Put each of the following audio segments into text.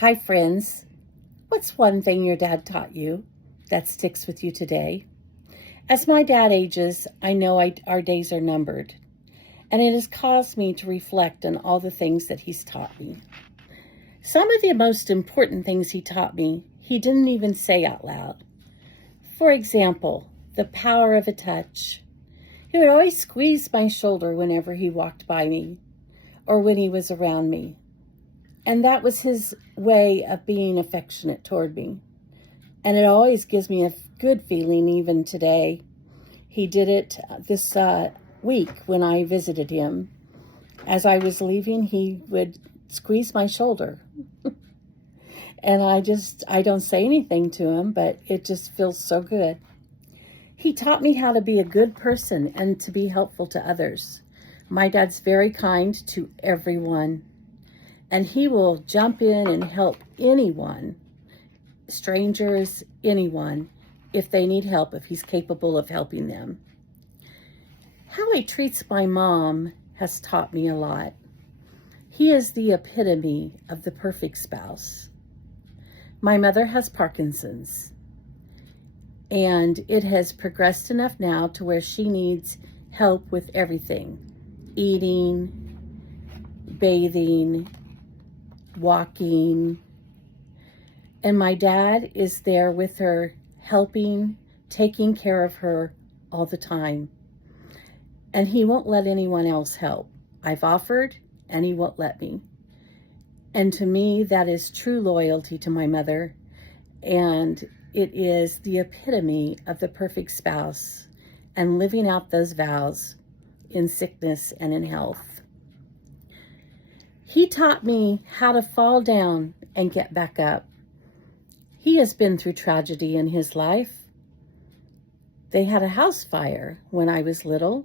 Hi, friends. What's one thing your dad taught you that sticks with you today? As my dad ages, I know our days are numbered, and it has caused me to reflect on all the things that he's taught me. Some of the most important things he taught me, he didn't even say out loud. For example, the power of a touch. He would always squeeze my shoulder whenever he walked by me or when he was around me. And that was his way of being affectionate toward me. And it always gives me a good feeling even today. He did it this week when I visited him. As I was leaving, he would squeeze my shoulder. And I don't say anything to him, but it just feels so good. He taught me how to be a good person and to be helpful to others. My dad's very kind to everyone. And he will jump in and help anyone, strangers, anyone, if they need help, if he's capable of helping them. How he treats my mom has taught me a lot. He is the epitome of the perfect spouse. My mother has Parkinson's, and it has progressed enough now to where she needs help with everything: eating, bathing, walking. And my dad is there with her, helping, taking care of her all the time. And he won't let anyone else help. I've offered, and he won't let me. And to me, that is true loyalty to my mother. And it is the epitome of the perfect spouse and living out those vows in sickness and in health. He taught me how to fall down and get back up. He has been through tragedy in his life. They had a house fire when I was little,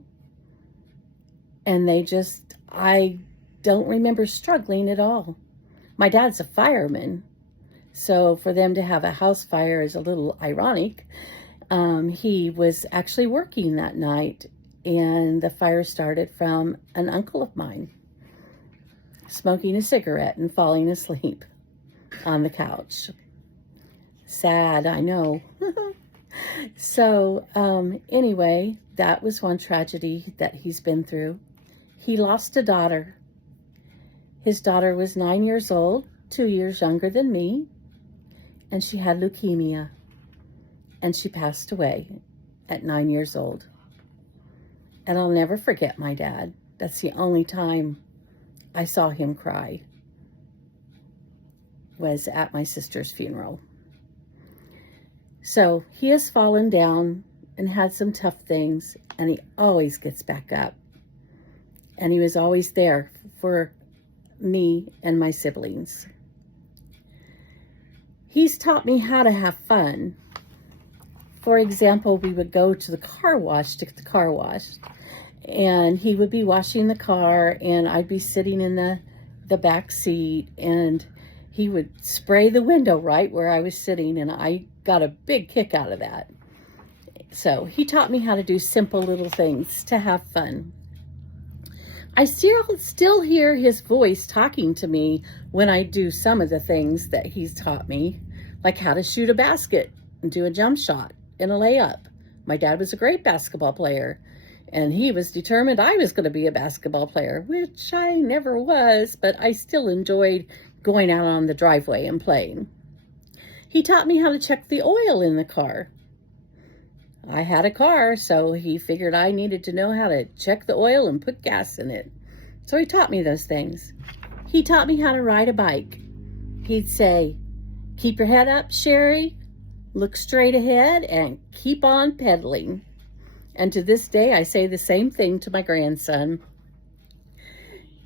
and I don't remember struggling at all. My dad's a fireman, so for them to have a house fire is a little ironic. He was actually working that night, and the fire started from an uncle of mine smoking a cigarette and falling asleep on the couch. Sad, I know. So anyway, that was one tragedy that he's been through. He lost a daughter. His daughter was 9 years old, 2 years younger than me, and she had leukemia, and she passed away at 9 years old. And I'll never forget my dad. That's the only time I saw him cry, was at my sister's funeral. So he has fallen down and had some tough things, and he always gets back up. And he was always there for me and my siblings. He's taught me how to have fun. For example, we would go to the car wash to get the car washed, and he would be washing the car, and I'd be sitting in the back seat, and he would spray the window right where I was sitting, and I got a big kick out of that. So he taught me how to do simple little things to have fun. I still hear his voice talking to me when I do some of the things that he's taught me, like how to shoot a basket and do a jump shot and a layup. My dad was a great basketball player, and he was determined I was going to be a basketball player, which I never was, but I still enjoyed going out on the driveway and playing. He taught me how to check the oil in the car. I had a car, so he figured I needed to know how to check the oil and put gas in it. So he taught me those things. He taught me how to ride a bike. He'd say, "Keep your head up, Sherry. Look straight ahead and keep on pedaling." And to this day, I say the same thing to my grandson.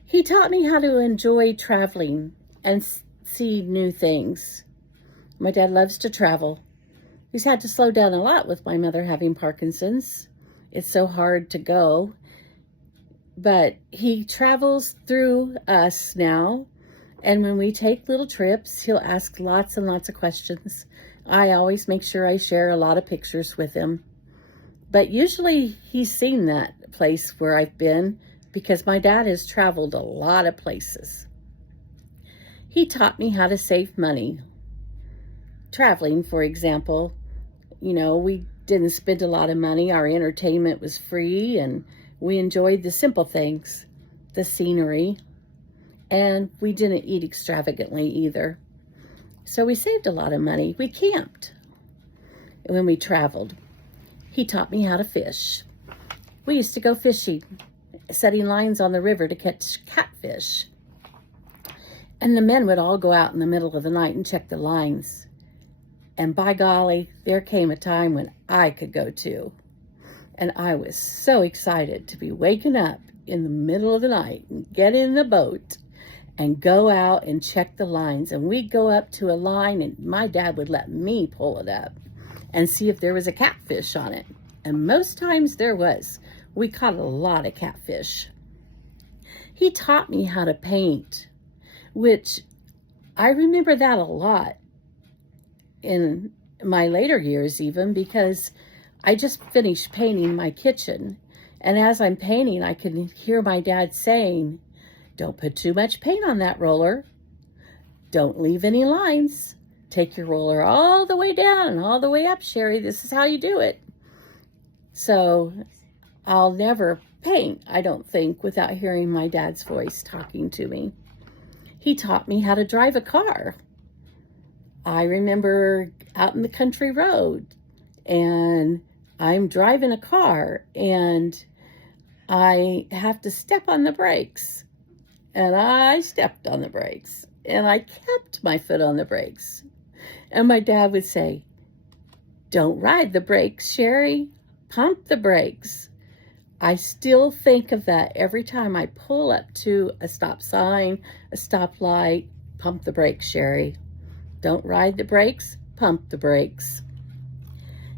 He taught me how to enjoy traveling and see new things. My dad loves to travel. He's had to slow down a lot with my mother having Parkinson's. It's so hard to go. But he travels through us now. And when we take little trips, he'll ask lots and lots of questions. I always make sure I share a lot of pictures with him. But usually he's seen that place where I've been because my dad has traveled a lot of places. He taught me how to save money. Traveling, for example, we didn't spend a lot of money. Our entertainment was free, and we enjoyed the simple things, the scenery, and we didn't eat extravagantly either. So we saved a lot of money. We camped when we traveled. He taught me how to fish. We used to go fishing, setting lines on the river to catch catfish. And the men would all go out in the middle of the night and check the lines. And by golly, there came a time when I could go too. And I was so excited to be waking up in the middle of the night and get in the boat and go out and check the lines. And we'd go up to a line, and my dad would let me pull it up and see if there was a catfish on it. And most times there was. We caught a lot of catfish. He taught me how to paint, which I remember that a lot in my later years even, because I just finished painting my kitchen. And as I'm painting, I can hear my dad saying, "Don't put too much paint on that roller. Don't leave any lines. Take your roller all the way down and all the way up, Sherry. This is how you do it." So I'll never paint, I don't think, without hearing my dad's voice talking to me. He taught me how to drive a car. I remember out in the country road, and I'm driving a car, and I have to step on the brakes. And I stepped on the brakes, and I kept my foot on the brakes. And my dad would say, "Don't ride the brakes, Sherry. Pump the brakes." I still think of that every time I pull up to a stop sign, a stoplight. Pump the brakes, Sherry. Don't ride the brakes, pump the brakes.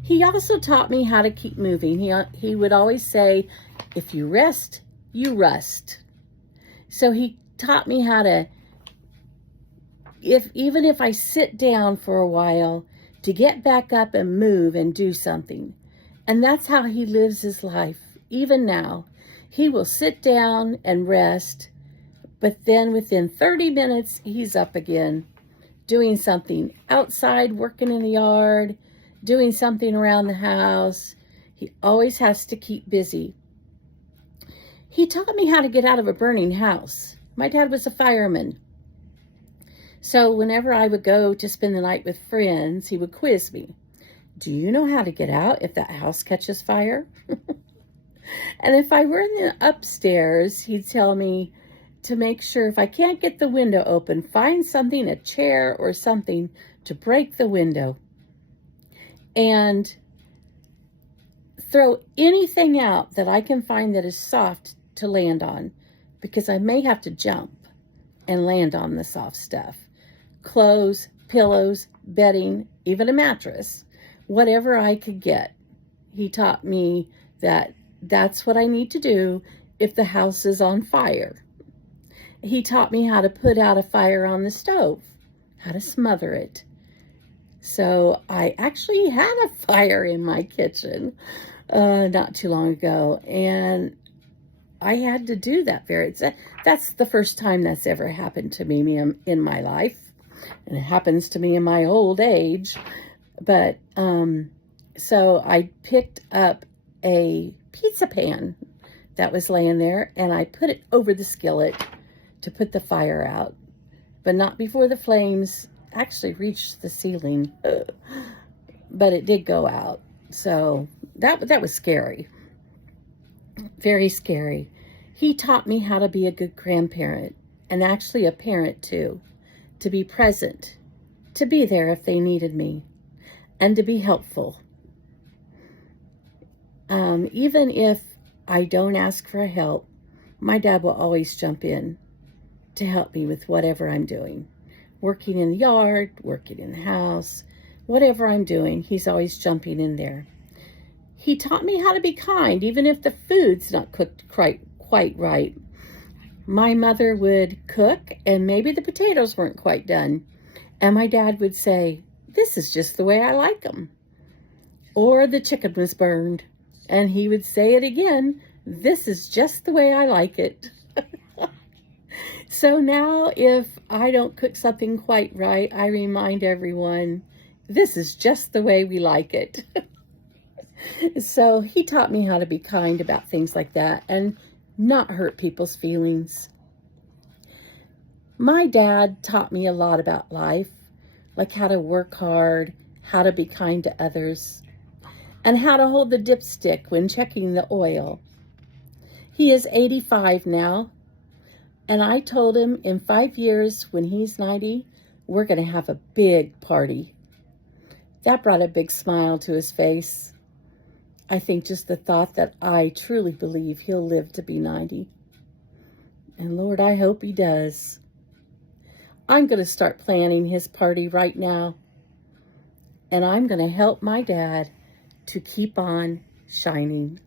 He also taught me how to keep moving. He would always say, "If you rest, you rust." So he taught me how to, even if I sit down for a while, to get back up and move and do something. And that's how he lives his life. Even now, he will sit down and rest, but then within 30 minutes, he's up again, doing something outside, working in the yard, doing something around the house. He always has to keep busy. He taught me how to get out of a burning house. My dad was a fireman. So whenever I would go to spend the night with friends, he would quiz me. "Do you know how to get out if that house catches fire?" And if I were in the upstairs, he'd tell me to make sure, if I can't get the window open, find something, a chair or something, to break the window. And throw anything out that I can find that is soft to land on, because I may have to jump and land on the soft stuff. Clothes, pillows, bedding, even a mattress, whatever I could get. He taught me that that's what I need to do if the house is on fire. He taught me how to put out a fire on the stove, how to smother it. So I actually had a fire in my kitchen not too long ago, and I had to do that. That's the first time that's ever happened to me in my life, and it happens to me in my old age. But so I picked up a pizza pan that was laying there, and I put it over the skillet to put the fire out, but not before the flames actually reached the ceiling. But it did go out. So that was scary. Very scary. He taught me how to be a good grandparent, and actually a parent too, to be present, to be there if they needed me, and to be helpful. Even if I don't ask for help, my dad will always jump in to help me with whatever I'm doing. Working in the yard, working in the house, whatever I'm doing, he's always jumping in there. He taught me how to be kind, even if the food's not cooked quite right. My mother would cook, and maybe the potatoes weren't quite done. And my dad would say, "This is just the way I like them." Or the chicken was burned, and he would say it again, "This is just the way I like it." So now if I don't cook something quite right, I remind everyone, this is just the way we like it. So he taught me how to be kind about things like that and not hurt people's feelings. My dad taught me a lot about life, like how to work hard, how to be kind to others, and how to hold the dipstick when checking the oil. He is 85 now, and I told him in 5 years when he's 90, we're going to have a big party. That brought a big smile to his face. I think just the thought that I truly believe he'll live to be 90. And Lord, I hope he does. I'm going to start planning his party right now. And I'm going to help my dad to keep on shining.